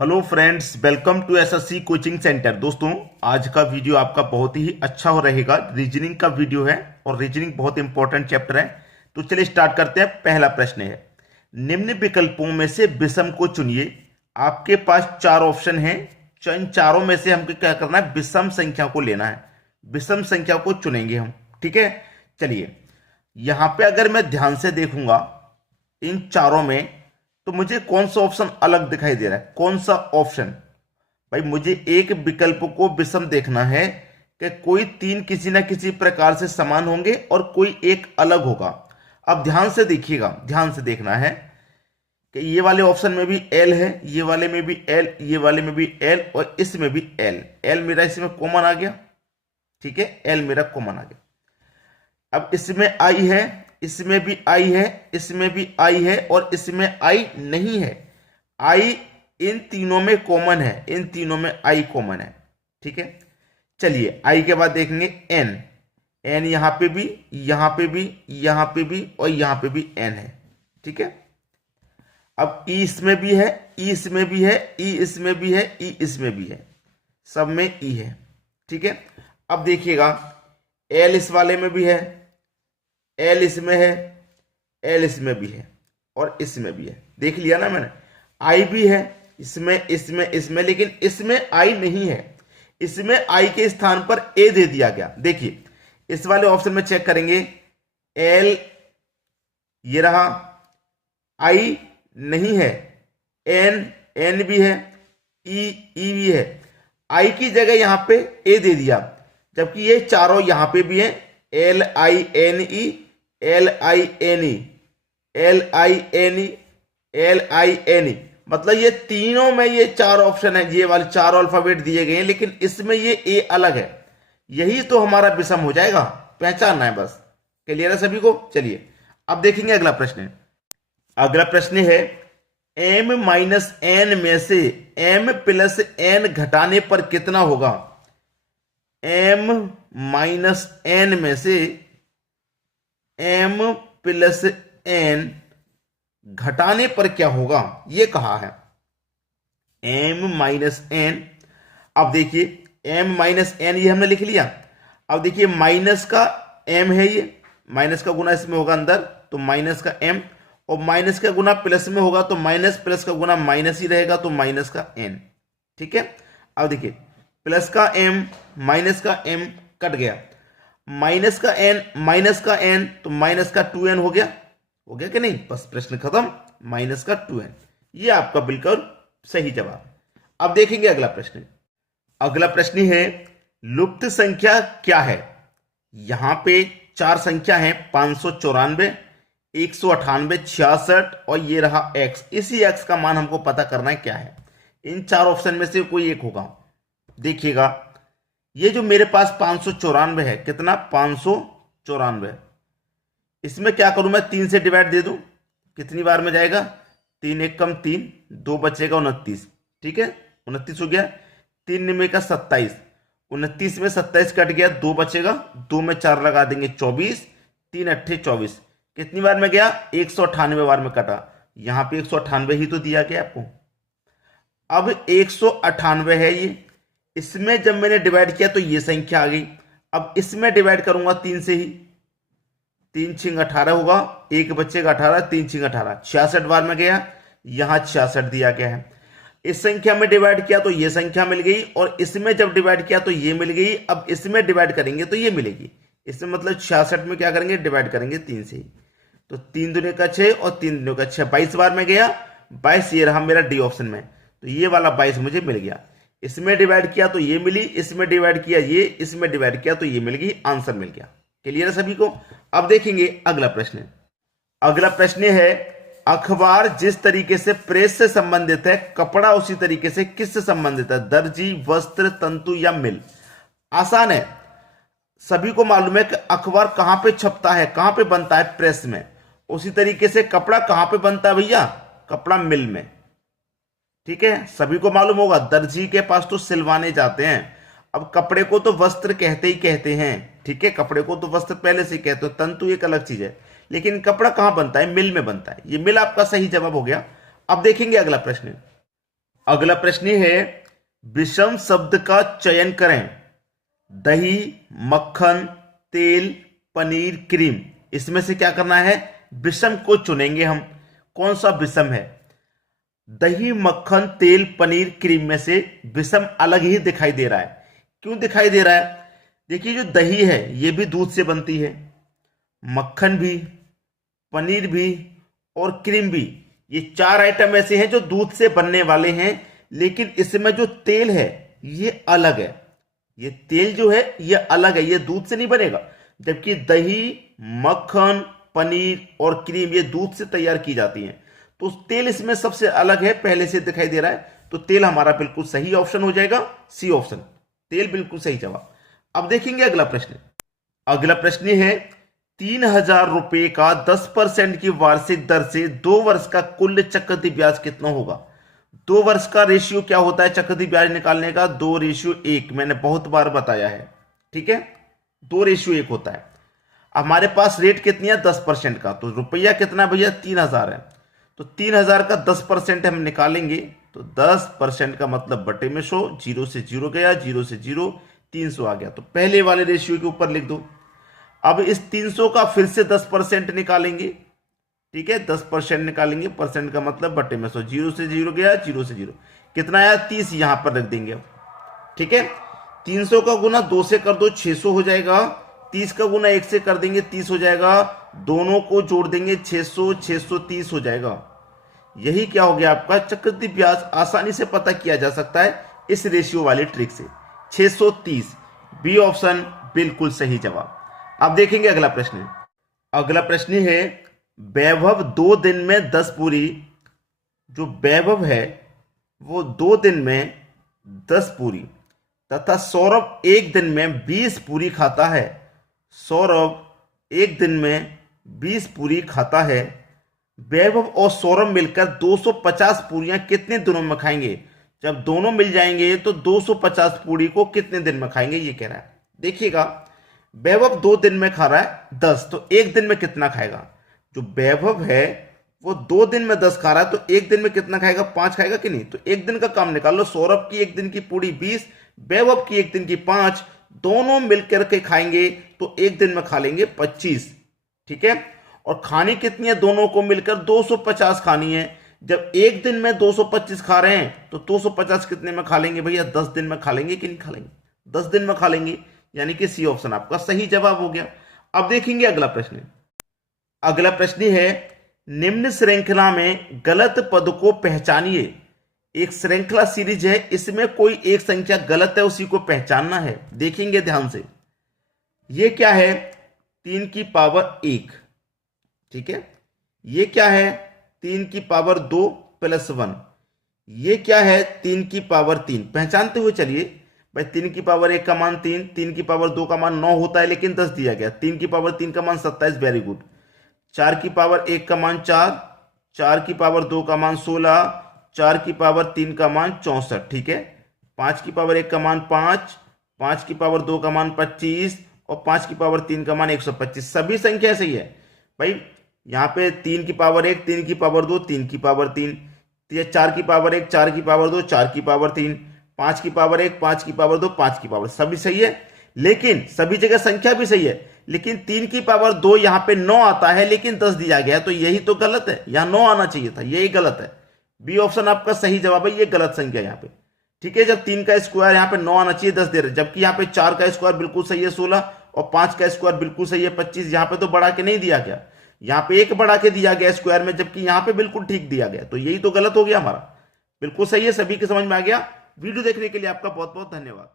Hello friends, welcome to SSC coaching centre. दोस्तों, आज का वीडियो आपका बहुत ही अच्छा हो रहेगा। रीजनिंग का वीडियो है और रीजनिंग बहुत इंपॉर्टेंट चैप्टर है। तो चलिए स्टार्ट करते हैं। पहला प्रश्न है, निम्न विकल्पों में से विषम को चुनिए। आपके पास चार ऑप्शन हैं। इन चारों में से हमको क्या करना है? विषम संख्या को लेना है। विषम संख्या को चुनेंगे हम। ठीक है, चलिए यहां पे अगर मैं ध्यान से देखूंगा इन चारों में, तो मुझे कौन सा ऑप्शन अलग दिखाई दे रहा है? कौन सा ऑप्शन? भाई, मुझे एक विकल्प को विषम देखना है कि कोई तीन किसी ना किसी प्रकार से समान होंगे और कोई एक अलग होगा। अब ध्यान से देखिएगा, ध्यान से देखना है कि ये वाले ऑप्शन में भी एल है, ये वाले में भी एल, ये वाले में भी एल और इसमें भी एल। एल मेरा इसमें कॉमन आ गया। ठीक है, एल मेरा कॉमन आ गया। अब इसमें आई है, इसमें भी आई है, इसमें भी आई है और इसमें आई नहीं है। आई इन तीनों में कॉमन है, इन तीनों में आई कॉमन है। ठीक है, चलिए आई के बाद देखेंगे एन। एन यहां पे भी, यहां पे भी, यहां पे भी और यहां पे भी एन है। ठीक है, अब ई इसमें भी है, ई इसमें भी है, ई इसमें भी है, ई इसमें भी है, सब में ई है। ठीक है, अब देखिएगा एल इस वाले में भी है, एल इसमें है, एल इसमें भी है और इसमें भी है। देख लिया ना मैंने। आई भी है इसमें, इसमें, इसमें, लेकिन इसमें आई नहीं है। इसमें आई के स्थान पर ए दे दिया गया। देखिए इस वाले ऑप्शन में चेक करेंगे, एल ये रहा, आई नहीं है, एन एन भी है, ई ई भी है। आई की जगह यहां पे ए दे दिया, जबकि ये चारों यहां पे भी है। L I N E, L I N E, L I N E, L I N E, मतलब ये तीनों में ये चार ऑप्शन है, ये वाले चार अल्फाबेट दिए गए हैं, लेकिन इसमें ये ए अलग है। यही तो हमारा विषम हो जाएगा, पहचानना है बस। क्लियर है सभी को? चलिए अब देखेंगे अगला प्रश्न। अगला प्रश्न है, m माइनस एन में से m प्लस एन घटाने पर कितना होगा? m माइनस एन में से m प्लस एन घटाने पर क्या होगा, यह कहा है। m माइनस एन, अब देखिए m माइनस एन ये हमने लिख लिया। अब देखिए माइनस का m है, ये माइनस का गुना इसमें होगा अंदर, तो माइनस का m, और माइनस का गुना प्लस में होगा तो माइनस, प्लस का गुना माइनस ही रहेगा तो माइनस का n। ठीक है, अब देखिए प्लस का m माइनस का m कट गया, माइनस का n माइनस का n, तो माइनस का 2n हो गया। हो गया कि नहीं? बस प्रश्न खत्म, माइनस का 2n। ये आपका बिल्कुल सही जवाब। अब देखेंगे अगला प्रश्न। अगला प्रश्न है, लुप्त संख्या क्या है? यहां पे चार संख्या है, 594, 198, 66 और ये रहा x। इसी x का मान हमको पता करना है क्या है। इन चार ऑप्शन में से कोई एक होगा। देखिएगा ये जो मेरे पास 594 है, कितना? 594। इसमें क्या करूं मैं? 3 से डिवाइड दे दूं, कितनी बार में जाएगा? 3 एक कम 3, 2 बचेगा 29। ठीक है, 29 हो गया। 3 निमे का 27, 29 में 27 कट गया, 2 बचेगा, 2 में 4 लगा देंगे 24, 3 अट्ठे 24। कितनी बार में गया? 198 बार में कटा। यहां पे 198 ही तो दिया गया आपको। अब 198 है ये, इसमें जब मैंने डिवाइड किया तो ये संख्या आ गई। अब इसमें डिवाइड करूंगा 3 से ही, 3 छिंग 18 होगा, 1 बचेगा 18, 3 छिंग 18, 66 बार में गया, यहां 66 दिया गया है। इस संख्या में डिवाइड किया तो ये संख्या मिल गई, और इसमें जब डिवाइड किया तो ये मिल गई। अब इसमें डिवाइड करेंगे तो ये मिलेगी। इसमें मतलब 66 में क्या करेंगे? डिवाइड करेंगे 3 से ही, तो 3 दूने का 6 और 3 दूने का 6, 22 बार में गया। 22 ये रहा मेरा डी ऑप्शन में, तो ये वाला 22 मुझे मिल गया। इसमें डिवाइड किया तो ये मिली, इसमें डिवाइड किया ये, इसमें डिवाइड किया तो ये मिल गई, आंसर मिल गया। क्लियर है सभी को? अब देखेंगे अगला प्रश्न। अगला प्रश्न है, अखबार जिस तरीके से प्रेस से संबंधित है, कपड़ा उसी तरीके से किससे संबंधित है? दर्जी, वस्त्र, तंतु या मिल? आसान है, सभी को मालूम है कि अखबार कहां पे छपता है, कहां पे बनता है? प्रेस में। उसी तरीके से कपड़ा कहां पे बनता है भैया? कपड़ा मिल में। ठीक है, सभी को मालूम होगा, दर्जी के पास तो सिलवाने जाते हैं। अब कपड़े को तो वस्त्र कहते ही कहते हैं। ठीक है, कपड़े को तो वस्त्र पहले से कहते हो, तंतु एक अलग चीज है। लेकिन कपड़ा कहां बनता है? मिल में बनता है। ये मिल आपका सही जवाब हो गया। अब देखेंगे अगला प्रश्न। अगला प्रश्न है, विषम शब्द का चयन करें। दही, मक्खन, तेल, पनीर, क्रीम। इसमें से क्या करना है? विषम को चुनेंगे हम। कौन सा विषम है? दही, मक्खन, तेल, पनीर, क्रीम में से विषम अलग ही दिखाई दे रहा है। क्यों दिखाई दे रहा है? देखिए, जो दही है ये भी दूध से बनती है, मक्खन भी, पनीर भी और क्रीम भी। ये 4 आइटम ऐसे हैं जो दूध से बनने वाले हैं, लेकिन इसमें जो तेल है ये अलग है। ये तेल जो है ये अलग है, ये दूध से नहीं बनेगा। जबकि दही, मक्खन, पनीर और क्रीम ये दूध से तैयार की जाती हैं। तो तेल इसमें सबसे अलग है, पहले से दिखाई दे रहा है। तो तेल हमारा बिल्कुल सही ऑप्शन हो जाएगा, सी ऑप्शन। तेल बिल्कुल सही जवाब। अब देखेंगे अगला प्रश्न। अगला प्रश्न है, 3,000 रुपए का 10% की वार्षिक दर से 2 वर्ष का कुल चक्रवृद्धि ब्याज कितना होगा? 2 वर्ष का रेशियो क्या होता है चक्रवृद्धि ब्याज निकालने का? 2:1। मैंने बहुत बार बताया है, ठीक है। 2:1 होता है। हमारे पास रेट कितनी है? 10% का। तो रुपया कितना भैया? 3,000 है। तो 3,000 का 10% हम निकालेंगे, तो 10% का मतलब बटे में 100, 0 से 0 गया, 0 से 0, 300 आ गया। तो पहले वाले रेशियो के ऊपर लिख दो। अब इस 300 का फिर से 10% निकालेंगे, ठीक है। 10% निकालेंगे, परसेंट का मतलब बटे में 100, 0 से 0 गया, 0 से 0, कितना आया? 30 यहां पर रख देंगे अब, ठीक है। 300 का गुना 2 से कर दो, 600 हो जाएगा। 30 का गुना 1 से कर देंगे, 30 हो जाएगा। दोनों को जोड़ देंगे, 600, 630 हो जाएगा। यही क्या हो गया आपका चक्रवृद्धि ब्याज। आसानी से पता किया जा सकता है इस रेशियो वाली ट्रिक से। 630, बी ऑप्शन बिल्कुल सही जवाब। अब देखेंगे अगला प्रश्न। अगला प्रश्न है, वैभव 2 दिन में 10 पूरी, जो वैभव है वो 2 दिन में 10 पूरी तथा सौरभ 1 दिन में 20 पूरी खाता है। सौरभ 1 दिन में 20 पूरी खाता है। वैभव और सौरभ मिलकर 250 पूरियां कितने दिनों में खाएंगे? जब दोनों मिल जाएंगे तो 250 पूरी को कितने दिन में खाएंगे, ये कह रहा है। देखिएगा, वैभव 2 दिन में खा रहा है 10, तो 1 दिन में कितना खाएगा? जो वैभव है वो 2 दिन में 10 खा रहा है, तो 1 दिन में कितना खाएगा? 5 खाएगा कि नहीं? तो 1 दिन का काम निकाल लो। सौरभ की 1 दिन की पूरी 20, वैभव की 1 दिन की 5, दोनों मिलकर के खाएंगे तो 1 दिन में खा लेंगे 25, ठीक है। और खानी कितनी है? दोनों को मिलकर 250 खानी है। जब 1 दिन में 225 खा रहे हैं तो 250 कितने में खा लेंगे भैया? 10 दिन में खा लेंगे कि नहीं खा लेंगे? 10 दिन में खा लेंगे, यानी कि सी ऑप्शन आपका सही जवाब हो गया। अब देखेंगे अगला प्रश्न। अगला प्रश्न है, निम्न श्रृंखला में गलत पद को पहचानिए। एक श्रृंखला सीरीज है, इसमें कोई एक संख्या गलत है, उसी को पहचानना है। देखेंगे ध्यान से। ये क्या है? 3 की पावर 1, ठीक है। ये क्या है? 3 की पावर 2 प्लस 1। ये क्या है? 3 की पावर 3। पहचानते हुए चलिए भाई। 3 की पावर 1 का मान 3, 3 की पावर 2 का मान 9 होता है, लेकिन 10 दिया गया। 3 की पावर 3 का मान 27, वेरी गुड। 4 की पावर 1 का मान 4, 4 की पावर 2 का मान 16, 4 की पावर 3 का मान 64, ठीक है। 5 की पावर 1 का मान 5, 5 की पावर 2 का मान 25 और 5 की पावर 3 का मान 125। सभी संख्या सही है भाई। यहाँ पे 3 की पावर 1, 3 की पावर 2, 3 की पावर 3, 4 की पावर 1, 4 की पावर 2, 4 की पावर 3, 5 की पावर 1, 5 की पावर 2, 5 की पावर, सभी सही है। लेकिन सभी जगह संख्या भी सही है, लेकिन 3 की पावर 2 यहाँ पे 9 आता है, लेकिन 10 दिया गया है, तो यही तो गलत है। यहाँ 9 आना चाहिए था, यही गलत है। बी ऑप्शन आपका सही जवाब है, ये गलत संख्या यहाँ पे, ठीक है। जब 3 का स्क्वायर यहाँ पे 9 आना चाहिए, 10 दे रहे, जबकि यहाँ पे 4 का स्क्वायर बिल्कुल सही है 16 और 5 का स्क्वायर बिल्कुल सही है 25। यहाँ पे तो बढ़ा के नहीं दिया गया, यहाँ पे 1 बढ़ा के दिया गया स्क्वायर में, जबकि यहाँ पे बिल्कुल ठीक दिया गया। तो यही तो गलत हो गया हमारा। बिल्कुल सही है, सभी के समझ में आ गया। वीडियो देखने के लिए आपका बहुत बहुत धन्यवाद।